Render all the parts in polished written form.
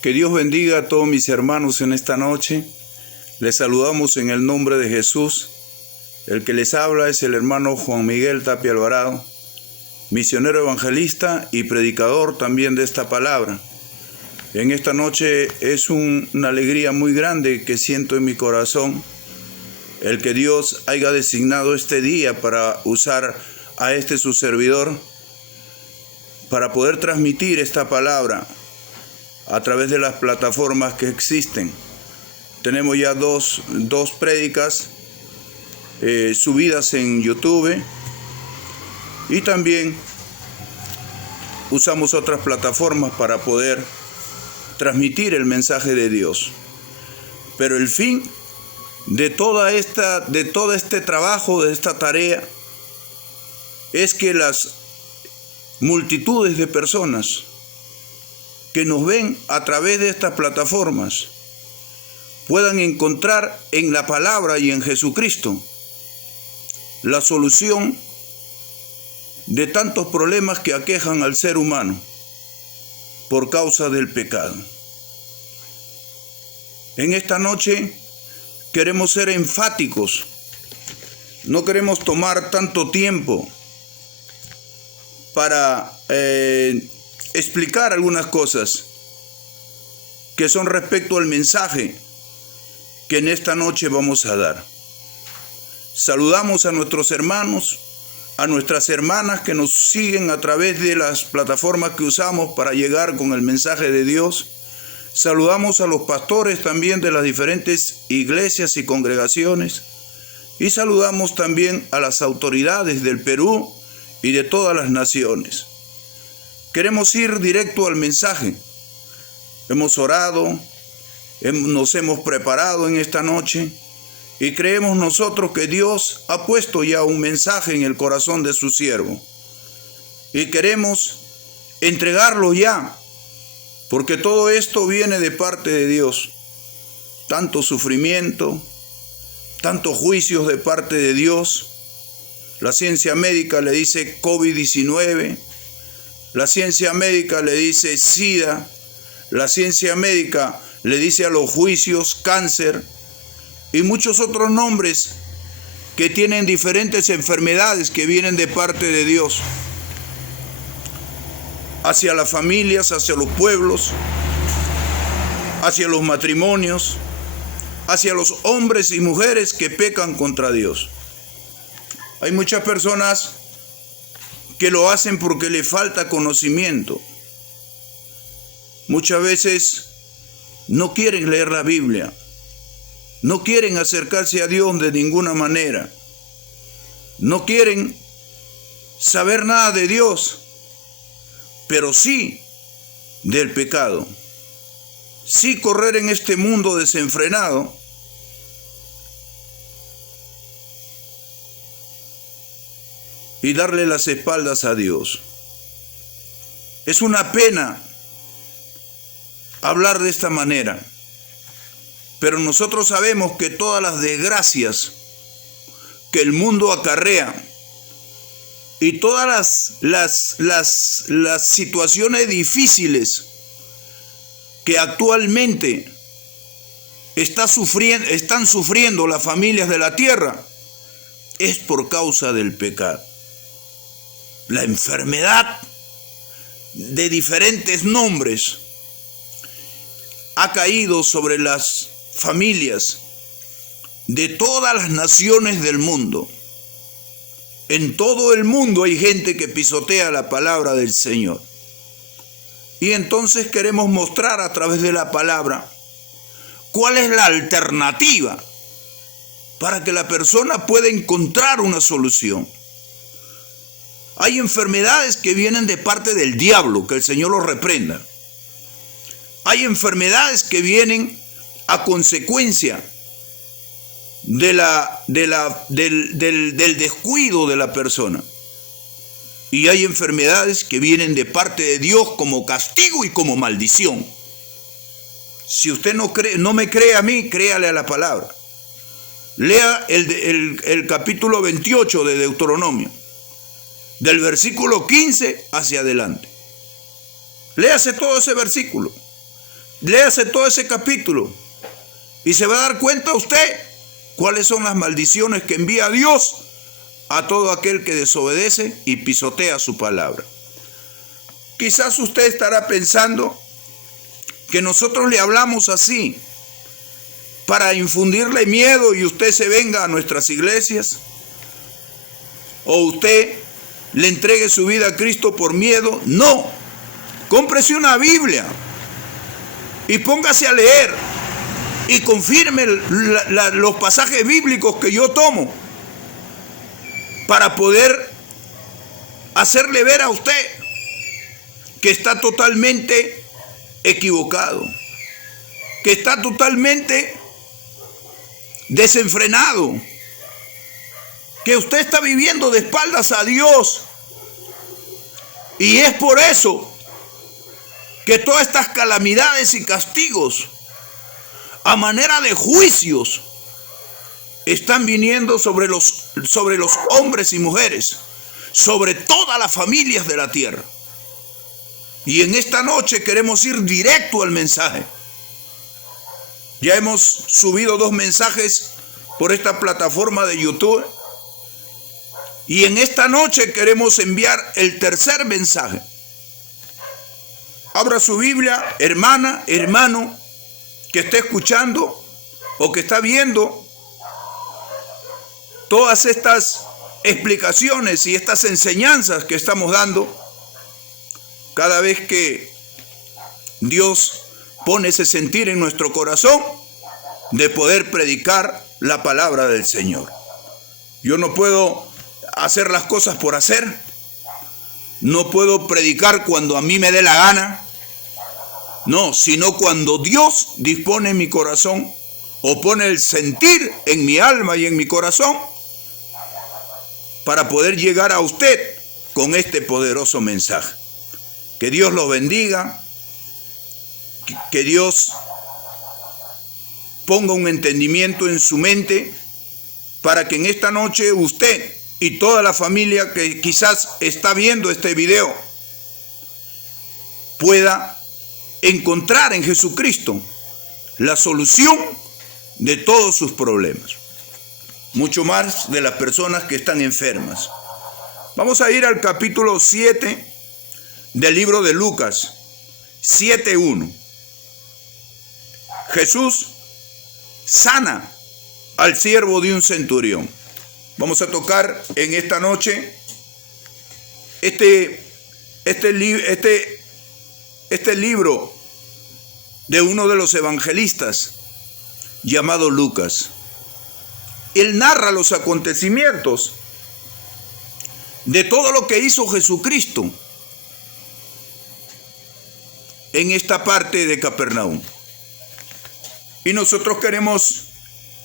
Que Dios bendiga a todos mis hermanos en esta noche. Les saludamos en el nombre de Jesús. El que les habla es el hermano Juan Miguel Tapia Alvarado, misionero evangelista y predicador también de esta palabra. En esta noche es una alegría muy grande que siento en mi corazón, el que Dios haya designado este día para usar a su servidor, para poder transmitir esta palabra a través de las plataformas que existen. Tenemos ya dos prédicas subidas en YouTube y también usamos otras plataformas para poder transmitir el mensaje de Dios. Pero el fin de todo este trabajo, de esta tarea, es que las multitudes de personas que nos ven a través de estas plataformas puedan encontrar en la palabra y en Jesucristo la solución de tantos problemas que aquejan al ser humano por causa del pecado. En esta noche queremos ser enfáticos, no queremos tomar tanto tiempo para explicar algunas cosas que son respecto al mensaje que en esta noche vamos a dar. Saludamos a nuestros hermanos, a nuestras hermanas que nos siguen a través de las plataformas que usamos para llegar con el mensaje de Dios. Saludamos a los pastores también de las diferentes iglesias y congregaciones. Y saludamos también a las autoridades del Perú y de todas las naciones. Queremos ir directo al mensaje. Hemos orado, nos hemos preparado en esta noche y creemos nosotros que Dios ha puesto ya un mensaje en el corazón de su siervo. Y queremos entregarlo ya, porque todo esto viene de parte de Dios. Tanto sufrimiento, tantos juicios de parte de Dios. La ciencia médica le dice COVID-19, la ciencia médica le dice SIDA, la ciencia médica le dice a los juicios cáncer y muchos otros nombres que tienen diferentes enfermedades que vienen de parte de Dios hacia las familias, hacia los pueblos, hacia los matrimonios, hacia los hombres y mujeres que pecan contra Dios. Hay muchas personas que lo hacen porque le falta conocimiento. Muchas veces no quieren leer la Biblia, no quieren acercarse a Dios de ninguna manera, no quieren saber nada de Dios, pero sí del pecado, sí correr en este mundo desenfrenado y darle las espaldas a Dios. Es una pena hablar de esta manera, pero nosotros sabemos que todas las desgracias que el mundo acarrea y todas las situaciones difíciles que actualmente están sufriendo las familias de la tierra es por causa del pecado. La enfermedad de diferentes nombres ha caído sobre las familias de todas las naciones del mundo. En todo el mundo hay gente que pisotea la palabra del Señor. Y entonces queremos mostrar a través de la palabra cuál es la alternativa para que la persona pueda encontrar una solución. Hay enfermedades que vienen de parte del diablo, que el Señor los reprenda. Hay enfermedades que vienen a consecuencia del descuido de la persona. Y hay enfermedades que vienen de parte de Dios como castigo y como maldición. Si usted no me cree a mí, créale a la palabra. Lea el capítulo 28 de Deuteronomio, del versículo 15 hacia adelante. Léase todo ese versículo. Léase todo ese capítulo y se va a dar cuenta usted cuáles son las maldiciones que envía Dios a todo aquel que desobedece y pisotea su palabra. Quizás usted estará pensando que nosotros le hablamos así para infundirle miedo y usted se venga a nuestras iglesias, o usted le entregue su vida a Cristo por miedo. No, cómprese una Biblia y póngase a leer y confirme los pasajes bíblicos que yo tomo para poder hacerle ver a usted que está totalmente equivocado, que está totalmente desenfrenado, que usted está viviendo de espaldas a Dios. Y es por eso que todas estas calamidades y castigos a manera de juicios están viniendo sobre los hombres y mujeres, sobre todas las familias de la tierra. Y en esta noche queremos ir directo al mensaje. Ya hemos subido 2 mensajes por esta plataforma de YouTube. Y en esta noche queremos enviar el tercer mensaje. Abra su Biblia, hermana, hermano, que esté escuchando o que está viendo todas estas explicaciones y estas enseñanzas que estamos dando. Cada vez que Dios pone ese sentir en nuestro corazón de poder predicar la palabra del Señor. Yo no puedo hacer las cosas por hacer. No puedo predicar cuando a mí me dé la gana. No, sino cuando Dios dispone en mi corazón o pone el sentir en mi alma y en mi corazón para poder llegar a usted con este poderoso mensaje. Que Dios los bendiga, que Dios ponga un entendimiento en su mente para que en esta noche usted y toda la familia que quizás está viendo este video pueda encontrar en Jesucristo la solución de todos sus problemas, mucho más de las personas que están enfermas. Vamos a ir al capítulo 7 del libro de Lucas, 7:1. Jesús sana al siervo de un centurión. Vamos a tocar en esta noche este libro de uno de los evangelistas llamado Lucas. Él narra los acontecimientos de todo lo que hizo Jesucristo en esta parte de Capernaum. Y nosotros queremos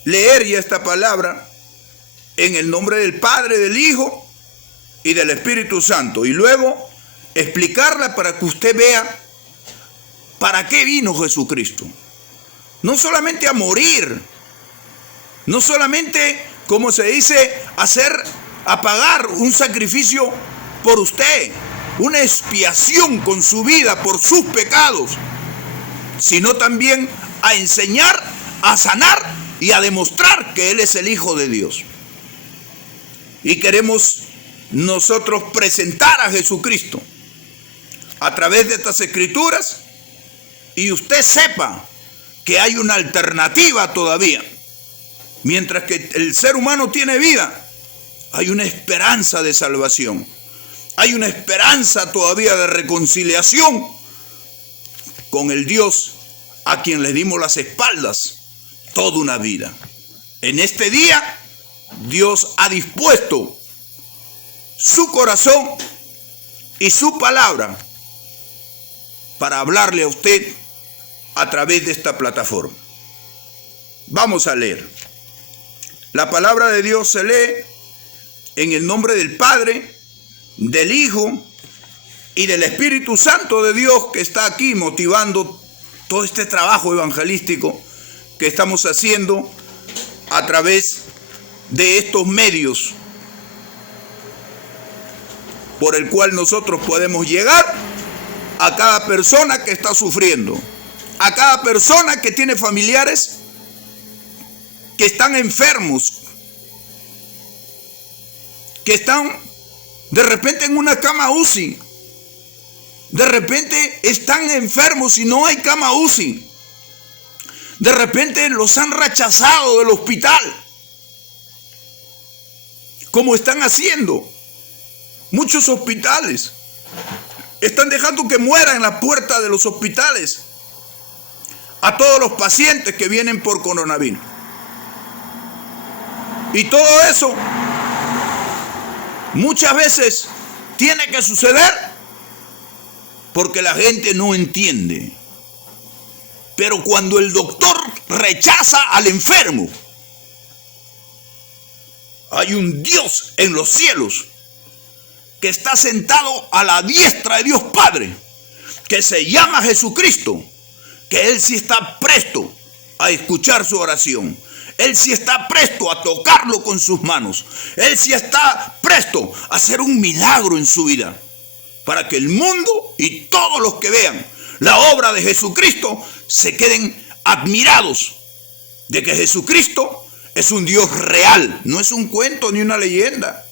leer ya esta palabra en el nombre del Padre, del Hijo y del Espíritu Santo, y luego explicarla para que usted vea para qué vino Jesucristo. No solamente a morir, no solamente, como se dice, a pagar un sacrificio por usted, una expiación con su vida por sus pecados, sino también a enseñar, a sanar y a demostrar que Él es el Hijo de Dios. Y queremos nosotros presentar a Jesucristo a través de estas escrituras, y usted sepa que hay una alternativa todavía. Mientras que el ser humano tiene vida, hay una esperanza de salvación. Hay una esperanza todavía de reconciliación con el Dios a quien le dimos las espaldas toda una vida. En este día, Dios ha dispuesto su corazón y su palabra para hablarle a usted a través de esta plataforma. Vamos a leer. La palabra de Dios se lee en el nombre del Padre, del Hijo y del Espíritu Santo de Dios, que está aquí motivando todo este trabajo evangelístico que estamos haciendo a través de estos medios por el cual nosotros podemos llegar a cada persona que está sufriendo, a cada persona que tiene familiares que están enfermos, que están de repente en una cama UCI. De repente están enfermos y no hay cama UCI. De repente los han rechazado del hospital. Como están haciendo muchos hospitales. Están dejando que mueran en la puerta de los hospitales a todos los pacientes que vienen por coronavirus. Y todo eso muchas veces tiene que suceder porque la gente no entiende. Pero cuando el doctor rechaza al enfermo, hay un Dios en los cielos que está sentado a la diestra de Dios Padre, que se llama Jesucristo, que Él sí está presto a escuchar su oración. Él sí está presto a tocarlo con sus manos. Él sí está presto a hacer un milagro en su vida, para que el mundo y todos los que vean la obra de Jesucristo se queden admirados de que Jesucristo es un Dios real, no es un cuento ni una leyenda,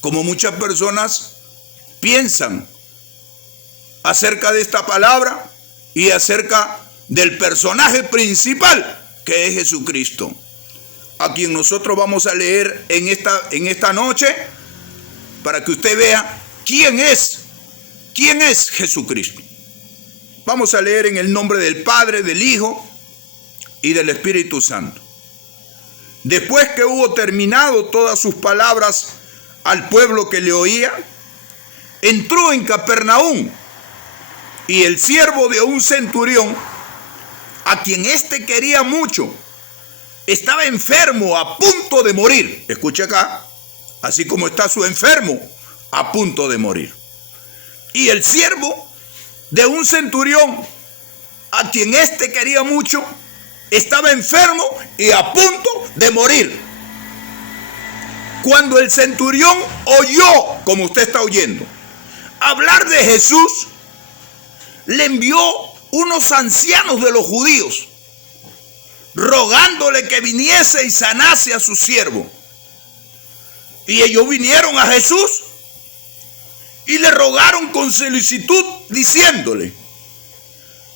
como muchas personas piensan acerca de esta palabra y acerca del personaje principal que es Jesucristo, a quien nosotros vamos a leer en esta noche, para que usted vea quién es Jesucristo. Vamos a leer en el nombre del Padre, del Hijo y del Espíritu Santo. Después que hubo terminado todas sus palabras al pueblo que le oía, entró en Capernaum, y el siervo de un centurión, a quien éste quería mucho, estaba enfermo, a punto de morir. Escuche acá, así como está su enfermo, a punto de morir. Y el siervo de un centurión, a quien éste quería mucho, estaba enfermo y a punto de morir. Cuando el centurión oyó, como usted está oyendo, hablar de Jesús, le envió unos ancianos de los judíos, rogándole que viniese y sanase a su siervo. Y ellos vinieron a Jesús y le rogaron con solicitud, diciéndole: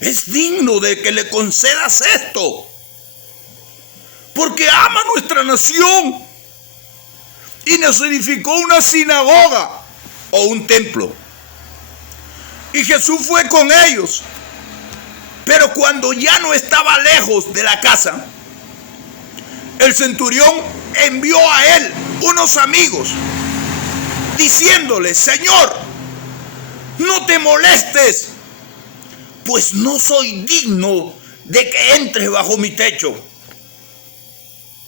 es digno de que le concedas esto, porque ama nuestra nación y nos edificó una sinagoga o un templo. Y Jesús fue con ellos, pero cuando ya no estaba lejos de la casa, el centurión envió a él unos amigos, diciéndole: Señor, no te molestes, pues no soy digno de que entres bajo mi techo,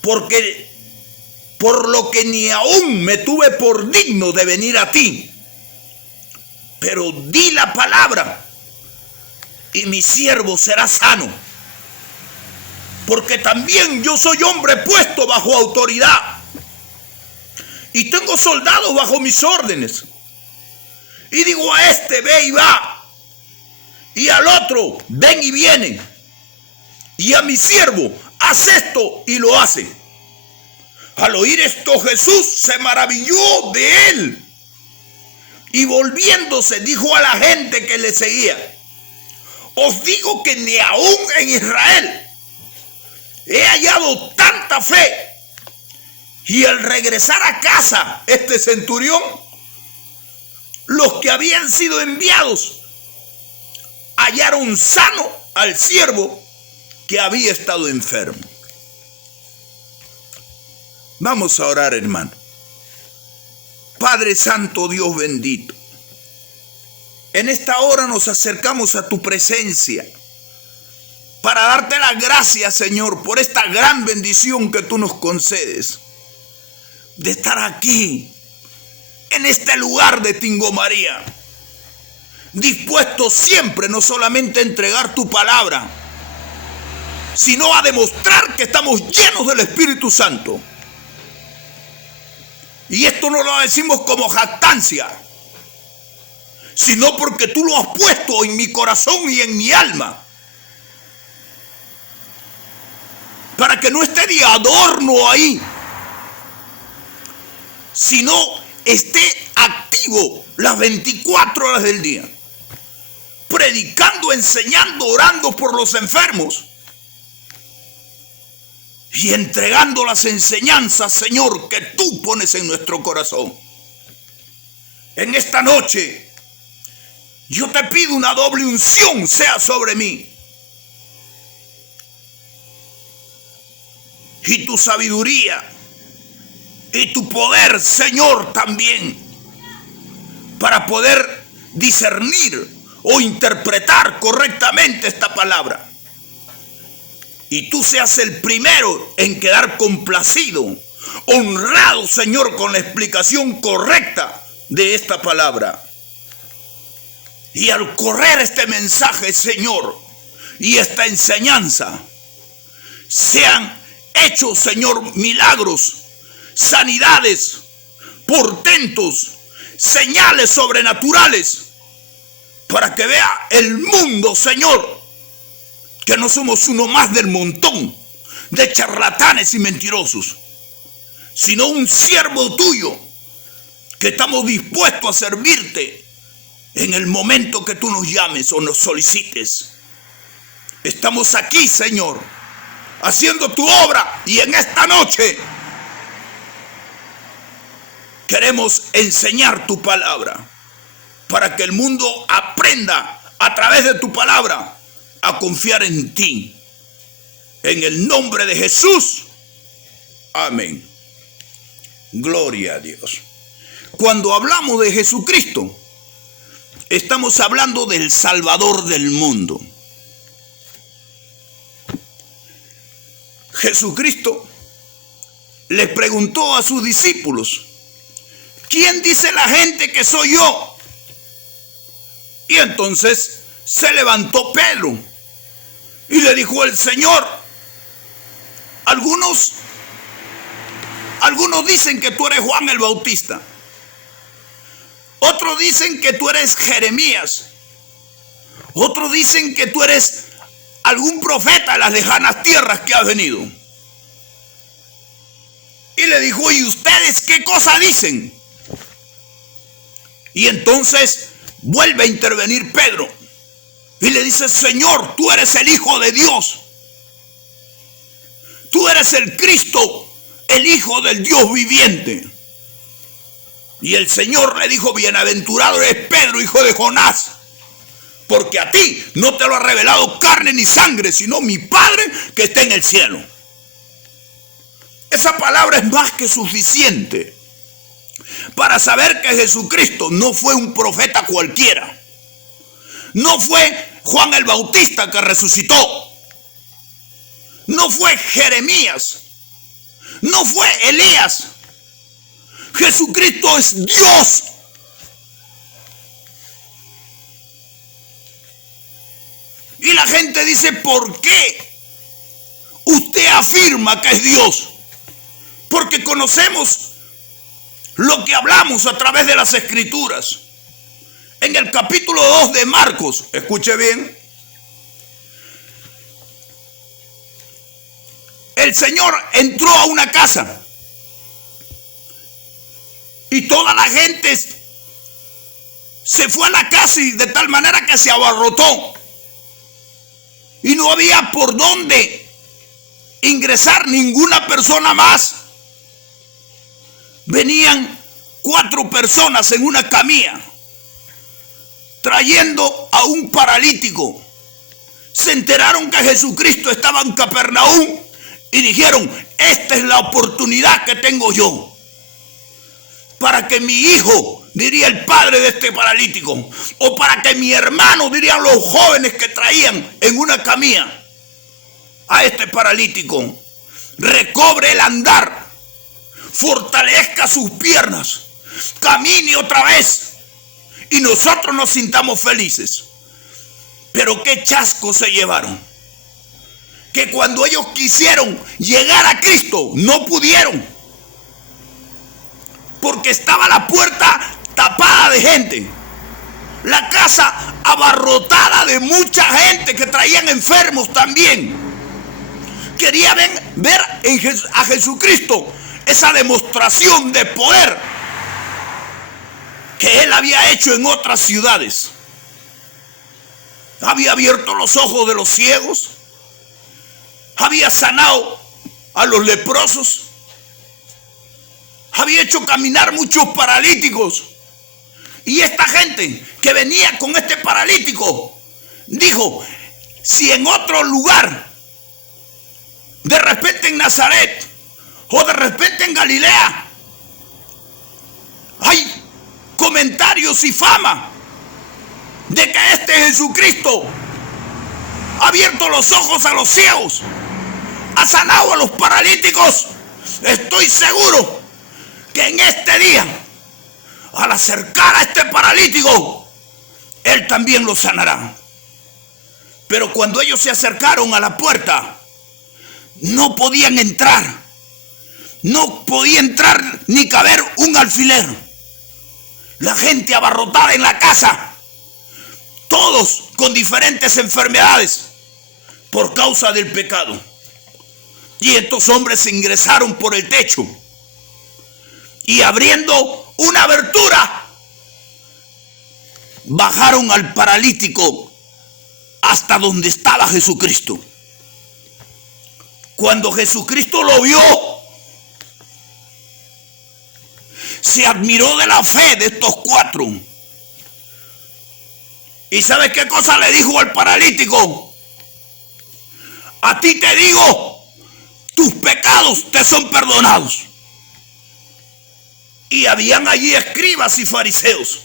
porque por lo que ni aún me tuve por digno de venir a ti, pero di la palabra y mi siervo será sano, porque también yo soy hombre puesto bajo autoridad y tengo soldados bajo mis órdenes. Y digo a este: ve y va, y al otro: ven y viene, y a mi siervo: haz esto, y lo hace. Al oír esto, Jesús se maravilló de él, y volviéndose dijo a la gente que le seguía: os digo que ni aún en Israel he hallado tanta fe. Y al regresar a casa, este centurión, los que habían sido enviados hallaron sano al siervo que había estado enfermo. Vamos a orar, hermano. Padre Santo, Dios bendito, en esta hora nos acercamos a tu presencia para darte las gracias, Señor, por esta gran bendición que tú nos concedes de estar aquí, en este lugar de Tingo María, dispuestos siempre no solamente a entregar tu palabra, sino a demostrar que estamos llenos del Espíritu Santo. Y esto no lo decimos como jactancia, sino porque tú lo has puesto en mi corazón y en mi alma. para que no esté de adorno ahí, sino esté activo las 24 horas del día, predicando, enseñando, orando por los enfermos y entregando las enseñanzas, Señor, que tú pones en nuestro corazón. En esta noche, yo te pido una doble unción sea sobre mí. Y tu sabiduría y tu poder, Señor, también, para poder discernir o interpretar correctamente esta palabra. Y tú seas el primero en quedar complacido, honrado, Señor, con la explicación correcta de esta palabra. Y al correr este mensaje, Señor, y esta enseñanza, sean hechos, Señor, milagros, sanidades, portentos, señales sobrenaturales, para que vea el mundo, Señor, que no somos uno más del montón de charlatanes y mentirosos, sino un siervo tuyo, que estamos dispuestos a servirte en el momento que tú nos llames o nos solicites. Estamos aquí, Señor, haciendo tu obra, y en esta noche queremos enseñar tu palabra para que el mundo aprenda a través de tu palabra a confiar en ti. En el nombre de Jesús. Amén. Gloria a Dios. Cuando hablamos de Jesucristo, estamos hablando del Salvador del mundo. Jesucristo les preguntó a sus discípulos: ¿quién dice la gente que soy yo? Y entonces se levantó Pedro y le dijo el Señor: algunos dicen que tú eres Juan el Bautista, otros dicen que tú eres Jeremías, otros dicen que tú eres algún profeta de las lejanas tierras que ha venido. Y le dijo: ¿y ustedes qué cosa dicen? Y entonces vuelve a intervenir Pedro y le dice: Señor, tú eres el Hijo de Dios, tú eres el Cristo, el Hijo del Dios viviente. Y el Señor le dijo: bienaventurado eres Pedro, hijo de Jonás, porque a ti no te lo ha revelado carne ni sangre, sino mi Padre que está en el cielo. Esa palabra es más que suficiente para saber que Jesucristo no fue un profeta cualquiera. No fue Juan el Bautista que resucitó. No fue Jeremías. No fue Elías. Jesucristo es Dios. Y la gente dice: ¿por qué usted afirma que es Dios? Porque conocemos lo que hablamos a través de las Escrituras. En el capítulo 2 de Marcos, escuche bien, el Señor entró a una casa y toda la gente se fue a la casa, y de tal manera que se abarrotó y no había por dónde ingresar ninguna persona más. Venían 4 personas en una camilla trayendo a un paralítico. Se enteraron que Jesucristo estaba en Capernaum y dijeron: esta es la oportunidad que tengo yo para que mi hijo, diría el padre de este paralítico, o para que mi hermano, dirían los jóvenes que traían en una camilla a este paralítico, recobre el andar, fortalezca sus piernas, camine otra vez y nosotros nos sintamos felices. Pero qué chasco se llevaron, que cuando ellos quisieron llegar a Cristo no pudieron, porque estaba la puerta tapada de gente, la casa abarrotada de mucha gente que traían enfermos también, Quería ver a Jesucristo esa demostración de poder que él había hecho en otras ciudades. Había abierto los ojos de los ciegos, había sanado a los leprosos, había hecho caminar muchos paralíticos. Y esta gente que venía con este paralítico dijo: si en otro lugar, de repente en Nazaret o de repente en Galilea, hay comentarios y fama de que este Jesucristo ha abierto los ojos a los ciegos, ha sanado a los paralíticos, estoy seguro que en este día, al acercar a este paralítico, él también lo sanará. Pero cuando ellos se acercaron a la puerta, no podían entrar. No podía entrar ni caber un alfiler. La gente abarrotada en la casa, todos con diferentes enfermedades por causa del pecado. Y estos hombres se ingresaron por el techo y, abriendo una abertura, bajaron al paralítico hasta donde estaba Jesucristo. Cuando Jesucristo lo vio, se admiró de la fe de estos cuatro. ¿Y sabes qué cosa le dijo al paralítico? A ti te digo, tus pecados te son perdonados. Y habían allí escribas y fariseos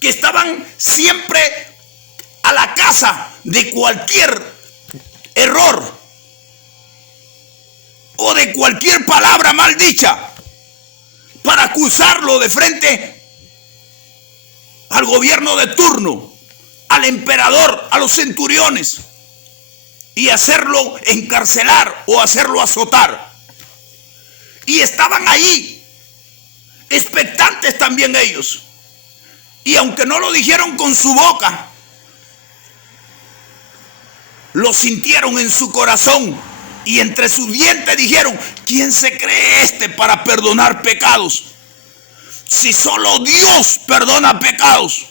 que estaban siempre a la caza de cualquier error o de cualquier palabra mal dicha para acusarlo de frente al gobierno de turno, al emperador, a los centuriones, y hacerlo encarcelar o hacerlo azotar. Y estaban ahí, expectantes también ellos. Y aunque no lo dijeron con su boca, lo sintieron en su corazón, y entre sus dientes dijeron: ¿quién se cree este para perdonar pecados? Si solo Dios perdona pecados.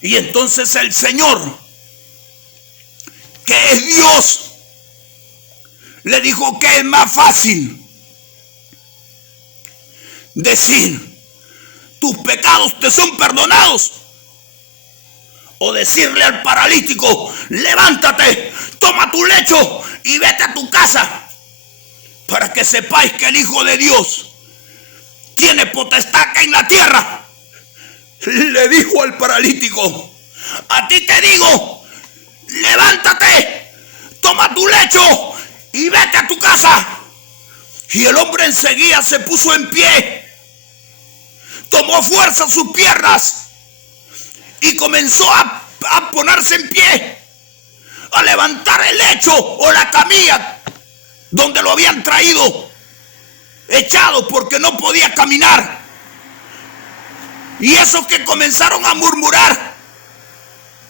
Y entonces el Señor, que es Dios, le dijo que es más fácil decir: tus pecados te son perdonados, o decirle al paralítico: levántate, toma tu lecho y vete a tu casa, para que sepáis que el Hijo de Dios tiene potestad acá en la tierra. Le dijo al paralítico: a ti te digo, levántate, toma tu lecho y vete a tu casa. Y el hombre enseguida se puso en pie, tomó fuerza sus piernas y comenzó a ponerse en pie, a levantar el lecho o la camilla donde lo habían traído, echado porque no podía caminar. Y esos que comenzaron a murmurar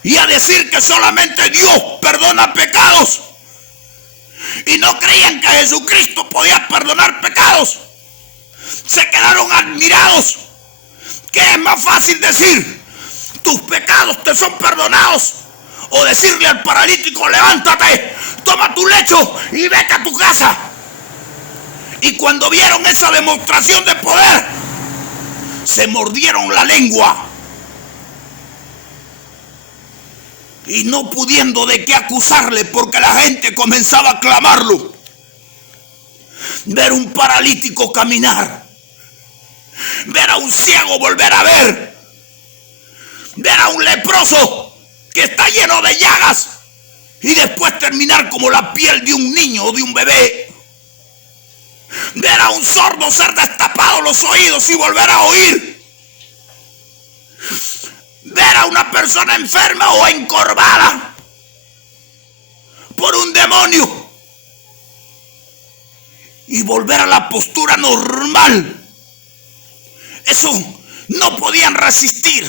y a decir que solamente Dios perdona pecados y no creían que Jesucristo podía perdonar pecados, se quedaron admirados. ¿Qué es más fácil decir: tus pecados te son perdonados, o decirle al paralítico: levántate, toma tu lecho y vete a tu casa? Y cuando vieron esa demostración de poder, se mordieron la lengua y no pudiendo de qué acusarle, porque la gente comenzaba a clamarlo. Ver un paralítico caminar, ver a un ciego volver a ver, ver a un leproso que está lleno de llagas y después terminar como la piel de un niño o de un bebé, ver a un sordo ser destapado los oídos y volver a oír, ver a una persona enferma o encorvada por un demonio y volver a la postura normal. Eso no podían resistir.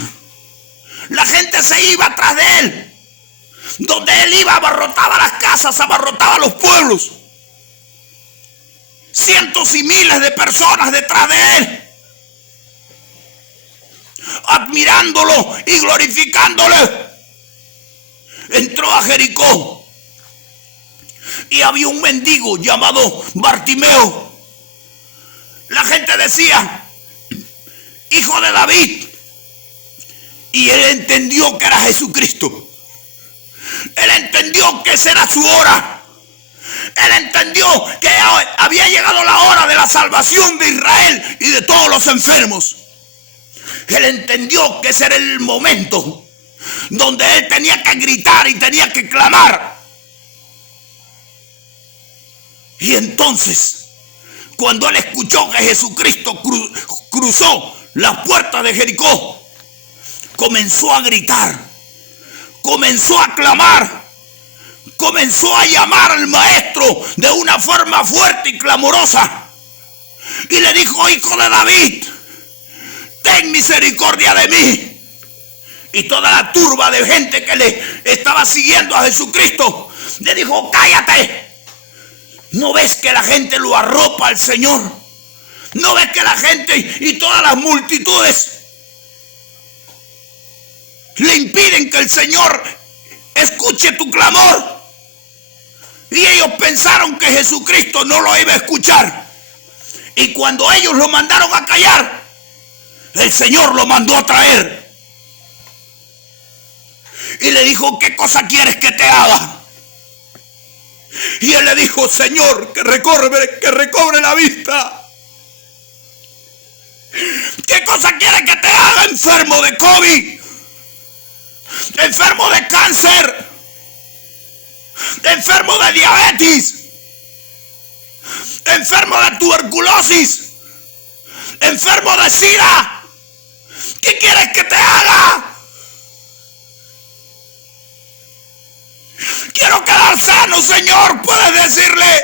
La gente se iba atrás de él, Donde él iba, abarrotaba las casas, abarrotaba los pueblos. Cientos y miles de personas detrás de él, admirándolo y glorificándole. Entró a Jericó y había un mendigo llamado Bartimeo. La gente decía, hijo de David. Y él entendió que era Jesucristo. Él entendió que esa era su hora. Él entendió que había llegado la hora de la salvación de Israel y de todos los enfermos. Él entendió que ese era el momento donde él tenía que gritar y tenía que clamar. Y entonces, cuando él escuchó que Jesucristo cruzó las puertas de Jericó, comenzó a gritar, comenzó a clamar, comenzó a llamar al maestro de una forma fuerte y clamorosa. Y le dijo, hijo de David, ten misericordia de mí. Y toda la turba de gente que le estaba siguiendo a Jesucristo le dijo, cállate. ¿No ves que la gente lo arropa al Señor? ¿No ves que la gente y todas las multitudes le impiden que el Señor escuche tu clamor? Y ellos pensaron que Jesucristo no lo iba a escuchar. Y cuando ellos lo mandaron a callar, el Señor lo mandó a traer. Y le dijo, ¿qué cosa quieres que te haga? Y él le dijo, Señor, que recobre la vista. ¿Qué cosa quieres que te haga, enfermo de COVID? Enfermo de cáncer, enfermo de diabetes, enfermo de tuberculosis, enfermo de SIDA. ¿Qué quieres que te haga? Quiero quedar sano, Señor. Puedes decirle,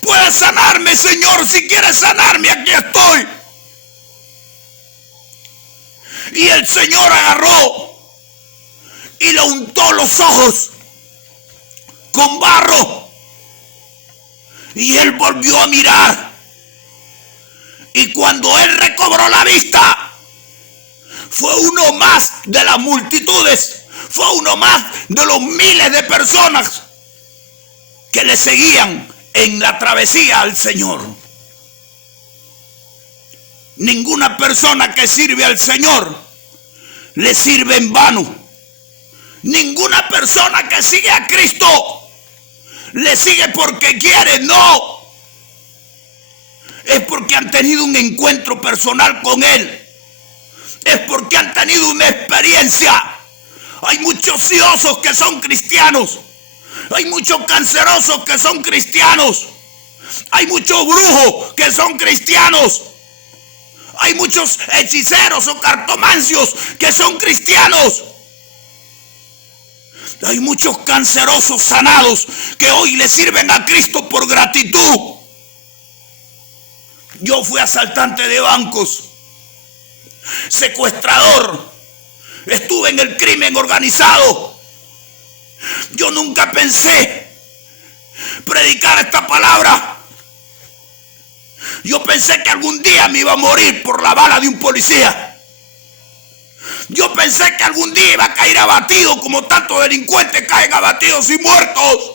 puedes sanarme, Señor. Si quieres sanarme, aquí estoy. Y el Señor agarró y le untó los ojos con barro. Y él volvió a mirar. Y cuando él recobró la vista, fue uno más de las multitudes. Fue uno más de los miles de personas que le seguían en la travesía al Señor. Ninguna persona que sirve al Señor le sirve en vano. Ninguna persona que sigue a Cristo le sigue porque quiere, no. Es porque han tenido un encuentro personal con Él. Es porque han tenido una experiencia. Hay muchos ciosos que son cristianos. Hay muchos cancerosos que son cristianos. Hay muchos brujos que son cristianos. Hay muchos hechiceros o cartomancios que son cristianos. Hay muchos cancerosos sanados que hoy le sirven a Cristo por gratitud. Yo fui asaltante de bancos, secuestrador. Estuve en el crimen organizado. Yo nunca pensé predicar esta palabra. Yo pensé que algún día me iba a morir por la bala de un policía. Yo pensé que algún día iba a caer abatido como tantos delincuentes caen abatidos y muertos.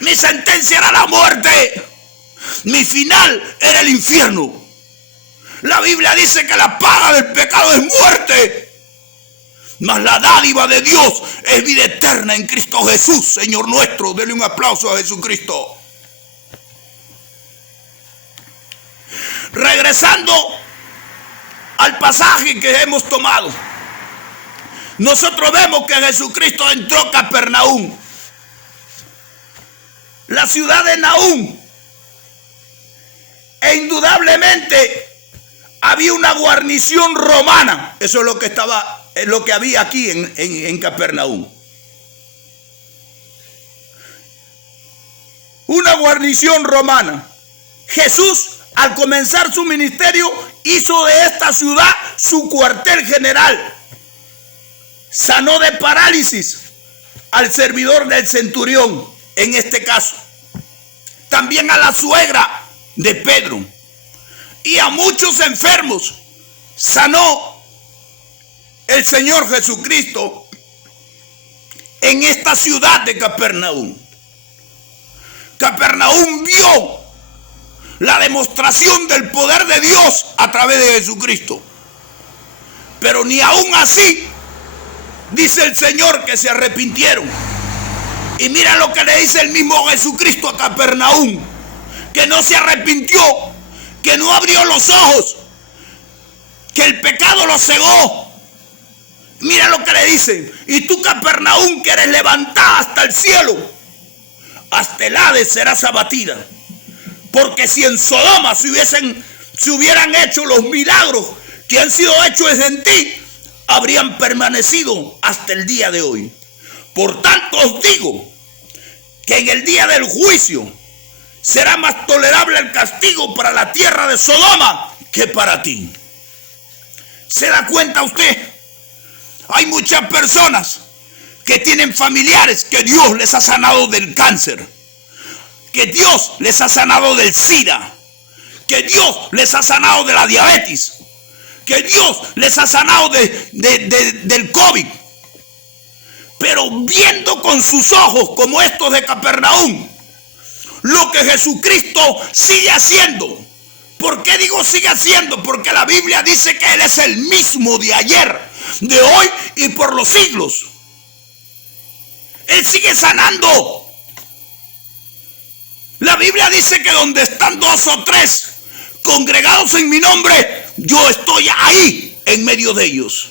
Mi sentencia era la muerte. Mi final era el infierno. La Biblia dice que la paga del pecado es muerte, mas la dádiva de Dios es vida eterna en Cristo Jesús, Señor nuestro. Denle un aplauso a Jesucristo. Regresando al pasaje que hemos tomado, nosotros vemos que Jesucristo entró a Capernaum, la ciudad de Nahum, e indudablemente había una guarnición romana. Eso es lo que había aquí en Capernaum. Una guarnición romana. Jesús, al comenzar su ministerio, hizo de esta ciudad su cuartel general. sanó de parálisis al servidor del centurión, en este caso. También a la suegra de Pedro. Y a muchos enfermos sanó el Señor Jesucristo en esta ciudad de Capernaum. Capernaum vio la demostración del poder de Dios a través de Jesucristo. Pero ni aún así, dice el Señor, que se arrepintieron. Y mira lo que le dice el mismo Jesucristo a Capernaum, que no se arrepintió, que no abrió los ojos, que el pecado lo cegó. Mira lo que le dice: y tú, Capernaum, que eres levantada hasta el cielo, hasta el Hades serás abatida. Porque si en Sodoma se hubieran hecho los milagros que han sido hechos en ti, habrían permanecido hasta el día de hoy. Por tanto os digo que en el día del juicio será más tolerable el castigo para la tierra de Sodoma que para ti. ¿Se da cuenta usted? Hay muchas personas que tienen familiares que Dios les ha sanado del cáncer, que Dios les ha sanado del SIDA, que Dios les ha sanado de la diabetes, que Dios les ha sanado del COVID. Pero viendo con sus ojos, como estos de Capernaum, lo que Jesucristo sigue haciendo. ¿Por qué digo sigue haciendo? Porque la Biblia dice que Él es el mismo de ayer, de hoy y por los siglos. Él sigue sanando. La Biblia dice que donde están 2 o 3 congregados en mi nombre, yo estoy ahí en medio de ellos.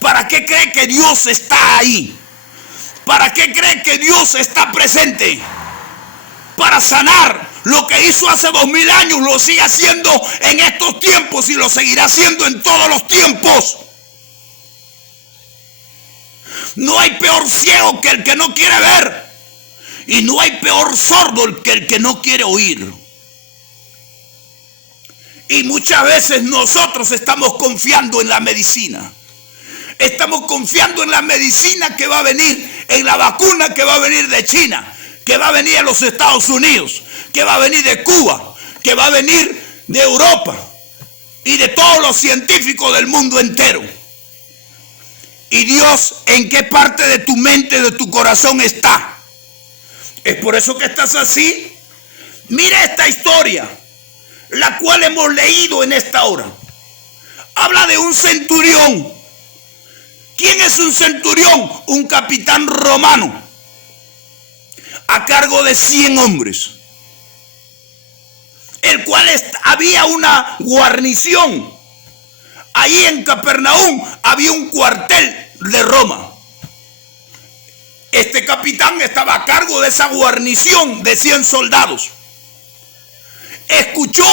¿Para qué cree que Dios está ahí? ¿Para qué cree que Dios está presente? Para sanar. Lo que hizo hace 2000 años lo sigue haciendo en estos tiempos y lo seguirá haciendo en todos los tiempos. No hay peor ciego que el que no quiere ver. Y no hay peor sordo que el que no quiere oír. Y muchas veces nosotros estamos confiando en la medicina. Estamos confiando en la medicina que va a venir, en la vacuna que va a venir de China, que va a venir de los Estados Unidos, que va a venir de Cuba, que va a venir de Europa y de todos los científicos del mundo entero. ¿Y Dios en qué parte de tu mente, de tu corazón está? ¿Es por eso que estás así? Mira esta historia, la cual hemos leído en esta hora. Habla de un centurión. ¿Quién es un centurión? Un capitán romano a cargo de 100 hombres, el cual había una guarnición. Ahí en Capernaum había un cuartel de Roma. Este capitán estaba a cargo de esa guarnición de 100 soldados. Escuchó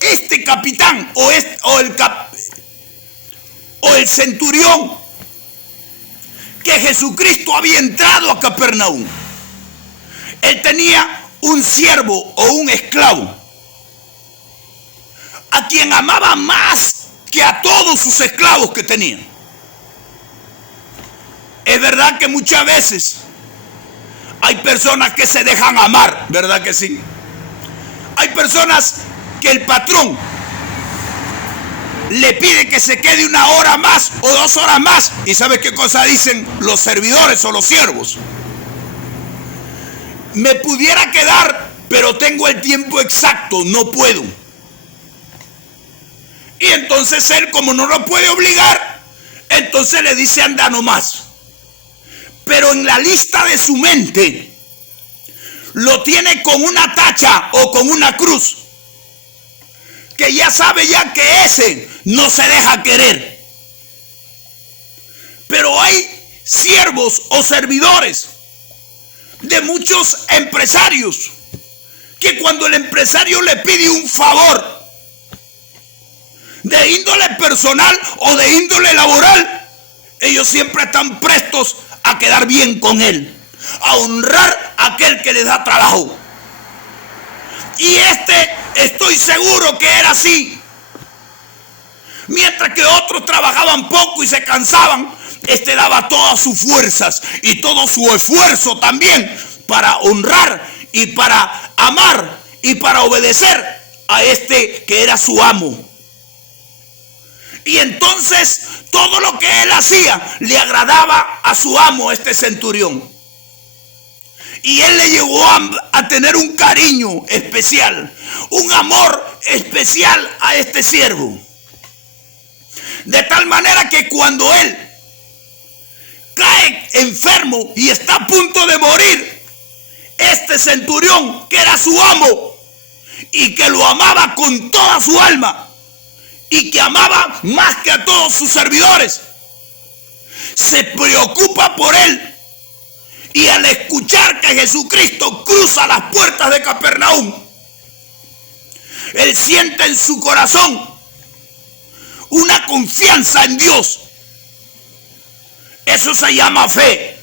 este capitán o el centurión que Jesucristo había entrado a Capernaum. Él tenía un siervo o un esclavo a quien amaba más que a todos sus esclavos que tenía. Es verdad que muchas veces hay personas que se dejan amar, ¿verdad que sí? Hay personas que el patrón le pide que se quede 1 hora más o 2 horas más. ¿Y sabe qué cosa dicen los servidores o los siervos? Me pudiera quedar, pero tengo el tiempo exacto, no puedo. Y entonces él, como no lo puede obligar, entonces le dice anda nomás. Pero en la lista de su mente lo tiene con una tacha o con una cruz, que ya sabe ya que ese no se deja querer. Pero hay siervos o servidores de muchos empresarios que cuando el empresario le pide un favor de índole personal o de índole laboral, ellos siempre están prestos a quedar bien con él, a honrar a aquel que les da trabajo. Y estoy seguro que era así. Mientras que otros trabajaban poco y se cansaban, daba todas sus fuerzas y todo su esfuerzo también para honrar y para amar y para obedecer a este que era su amo. Y entonces todo lo que él hacía le agradaba a su amo, este centurión. Y él le llegó a tener un cariño especial, un amor especial a este siervo. De tal manera que cuando él cae enfermo y está a punto de morir, este centurión, que era su amo y que lo amaba con toda su alma y que amaba más que a todos sus servidores, se preocupa por él. Y al escuchar que Jesucristo cruza las puertas de Capernaum, él siente en su corazón una confianza en Dios. Eso se llama fe.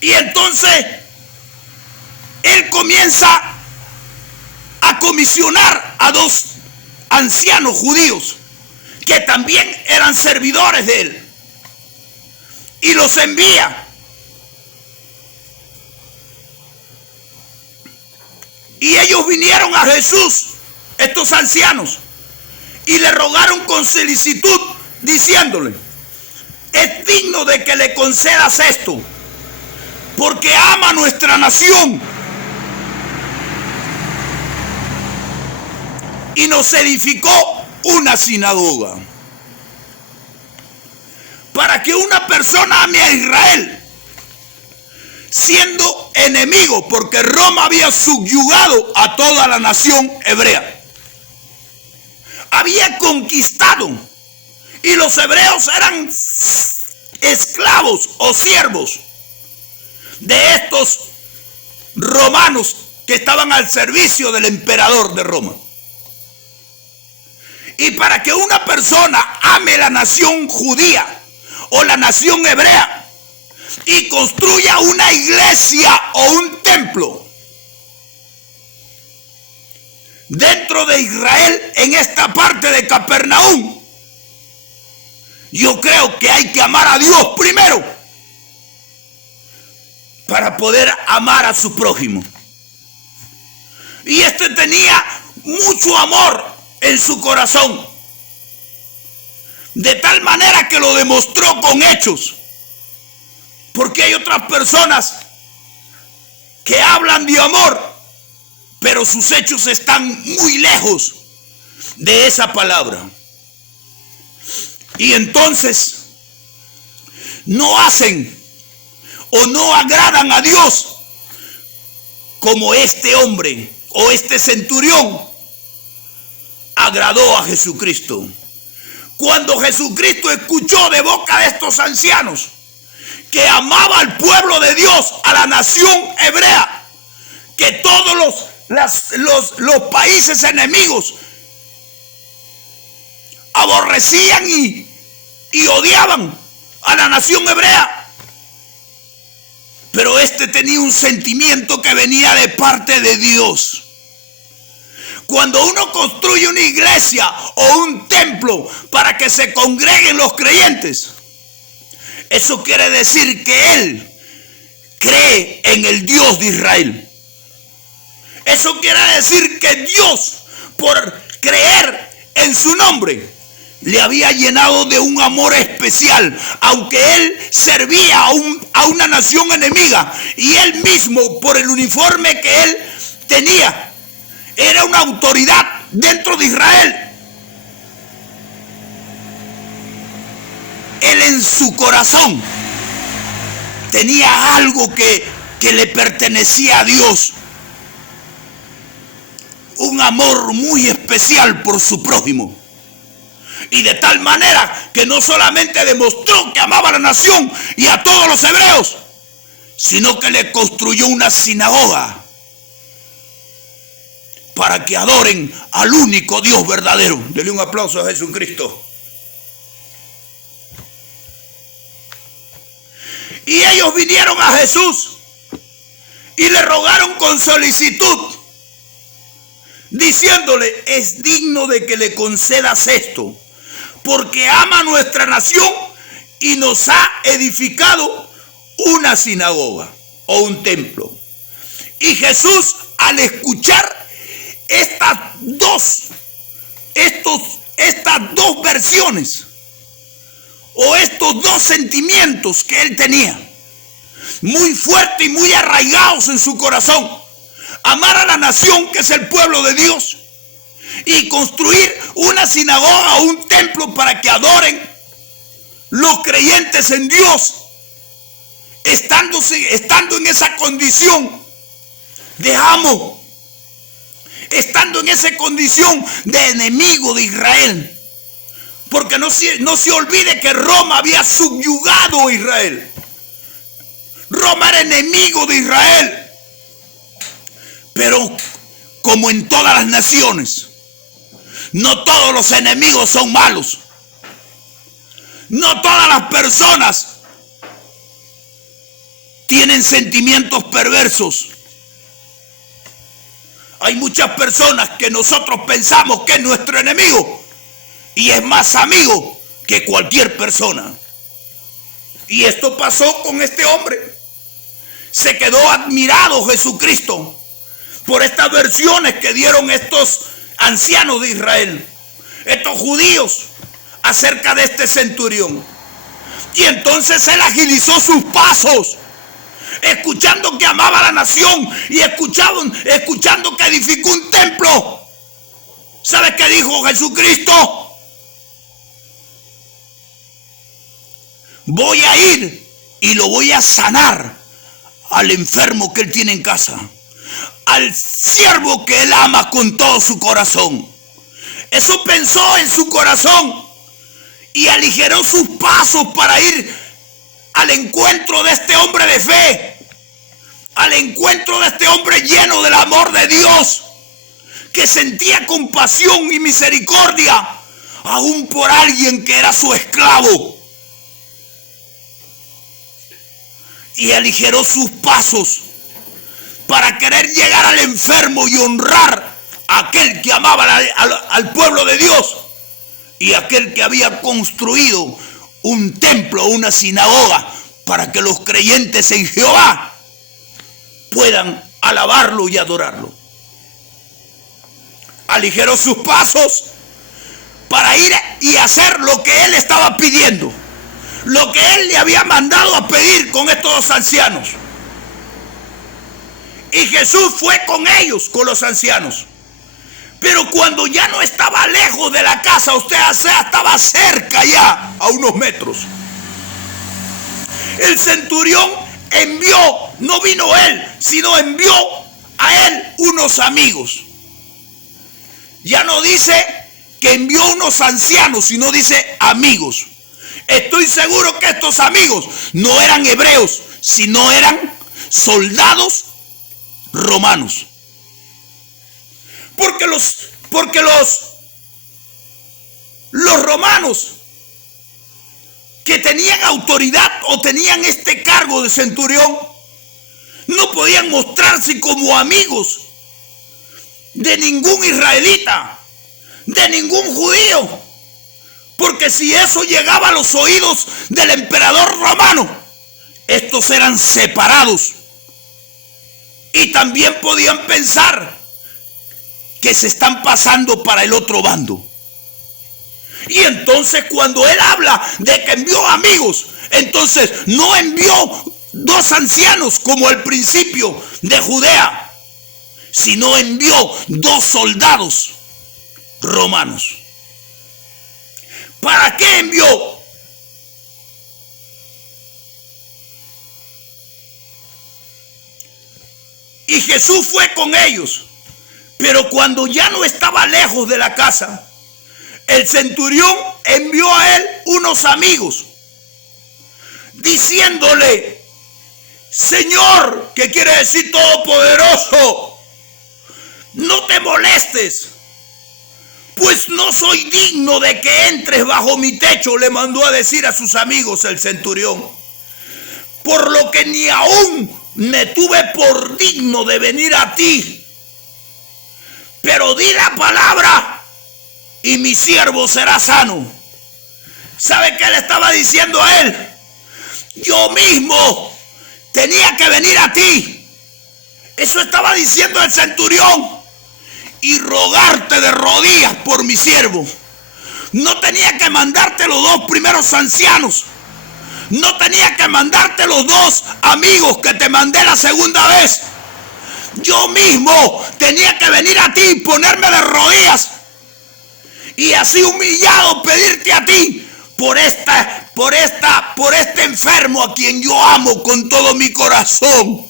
Y entonces él comienza a comisionar a dos ancianos judíos que también eran servidores de él, y los envía. Y ellos vinieron a Jesús, estos ancianos, y le rogaron con solicitud, diciéndole: es digno de que le concedas esto, porque ama nuestra nación y nos edificó una sinagoga. Para que una persona ame a Israel, siendo enemigo, porque Roma había subyugado a toda la nación hebrea, había conquistado, y los hebreos eran esclavos o siervos de estos romanos que estaban al servicio del emperador de Roma. Y para que una persona ame la nación judía o la nación hebrea y construya una iglesia o un templo dentro de Israel, en esta parte de Capernaum, yo creo que hay que amar a Dios primero para poder amar a su prójimo. Y este tenía mucho amor en su corazón, de tal manera que lo demostró con hechos. Porque hay otras personas que hablan de amor, pero sus hechos están muy lejos de esa palabra. Y entonces no hacen o no agradan a Dios como este hombre o este centurión agradó a Jesucristo. Cuando Jesucristo escuchó de boca de estos ancianos que amaba al pueblo de Dios, a la nación hebrea, que todos los países enemigos aborrecían y odiaban a la nación hebrea, pero este tenía un sentimiento que venía de parte de Dios. Cuando uno construye una iglesia o un templo para que se congreguen los creyentes, eso quiere decir que él cree en el Dios de Israel. Eso quiere decir que Dios, por creer en su nombre, le había llenado de un amor especial, aunque él servía a una nación enemiga, y él mismo, por el uniforme que él tenía, era una autoridad dentro de Israel. Él en su corazón tenía algo que le pertenecía a Dios, un amor muy especial por su prójimo. Y de tal manera que no solamente demostró que amaba a la nación y a todos los hebreos, sino que le construyó una sinagoga para que adoren al único Dios verdadero. Dele un aplauso a Jesucristo. Y ellos vinieron a Jesús y le rogaron con solicitud, diciéndole: es digno de que le concedas esto, porque ama nuestra nación y nos ha edificado una sinagoga o un templo. Y Jesús, al escuchar estas dos versiones o estos dos sentimientos que él tenía, muy fuertes y muy arraigados en su corazón: amar a la nación, que es el pueblo de Dios, y construir una sinagoga o un templo para que adoren los creyentes en Dios, estando en esa condición de amo, estando en esa condición de enemigo de Israel. Porque no se olvide que Roma había subyugado a Israel. Roma era enemigo de Israel. Pero como en todas las naciones, no todos los enemigos son malos. No todas las personas tienen sentimientos perversos. Hay muchas personas que nosotros pensamos que es nuestro enemigo y es más amigo que cualquier persona. Y esto pasó con este hombre. Se quedó admirado Jesucristo por estas versiones que dieron estos ancianos de Israel, estos judíos, acerca de este centurión. Y entonces él agilizó sus pasos, escuchando que amaba a la nación y escuchando que edificó un templo. ¿Sabes qué dijo Jesucristo? Voy a ir y lo voy a sanar al enfermo que él tiene en casa, al siervo que él ama con todo su corazón. Eso pensó en su corazón y aligeró sus pasos para ir al encuentro de este hombre de fe, al encuentro de este hombre lleno del amor de Dios, que sentía compasión y misericordia aún por alguien que era su esclavo. Y aligeró sus pasos para querer llegar al enfermo y honrar a aquel que amaba al pueblo de Dios y aquel que había construido un templo, una sinagoga, para que los creyentes en Jehová puedan alabarlo y adorarlo. Aligeró sus pasos para ir y hacer lo que él estaba pidiendo, lo que él le había mandado a pedir con estos dos ancianos. Y Jesús fue con ellos, con los ancianos. Pero cuando ya no estaba lejos de la casa, estaba cerca ya, a unos metros, el centurión envió, no vino él, sino envió a él unos amigos. Ya no dice que envió unos ancianos, sino dice amigos. Estoy seguro que estos amigos no eran hebreos, sino eran soldados romanos. Porque los romanos que tenían autoridad o tenían este cargo de centurión no podían mostrarse como amigos de ningún israelita, de ningún judío. Porque si eso llegaba a los oídos del emperador romano, estos eran separados. Y también podían pensar que se están pasando para el otro bando. Y entonces cuando él habla de que envió amigos, entonces no envió dos ancianos como al principio de Judea, sino envió dos soldados romanos. ¿Para qué envió? Y Jesús fue con ellos. Pero cuando ya no estaba lejos de la casa, el centurión envió a él unos amigos, diciéndole: Señor, que quiere decir todopoderoso, no te molestes, pues no soy digno de que entres bajo mi techo, le mandó a decir a sus amigos el centurión. Por lo que ni aún me tuve por digno de venir a ti. Pero di la palabra y mi siervo será sano. ¿Sabe qué le estaba diciendo a él? Yo mismo tenía que venir a ti. Eso estaba diciendo el centurión. Y rogarte de rodillas por mi siervo. No tenía que mandarte los dos primeros ancianos. No tenía que mandarte los dos amigos que te mandé la segunda vez. Yo mismo tenía que venir a ti y ponerme de rodillas. Y así humillado pedirte a ti por este enfermo a quien yo amo con todo mi corazón.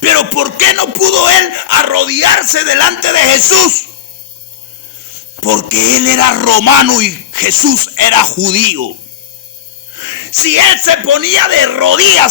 Pero ¿por qué no pudo él arrodillarse delante de Jesús? Porque él era romano y Jesús era judío. Si él se ponía de rodillas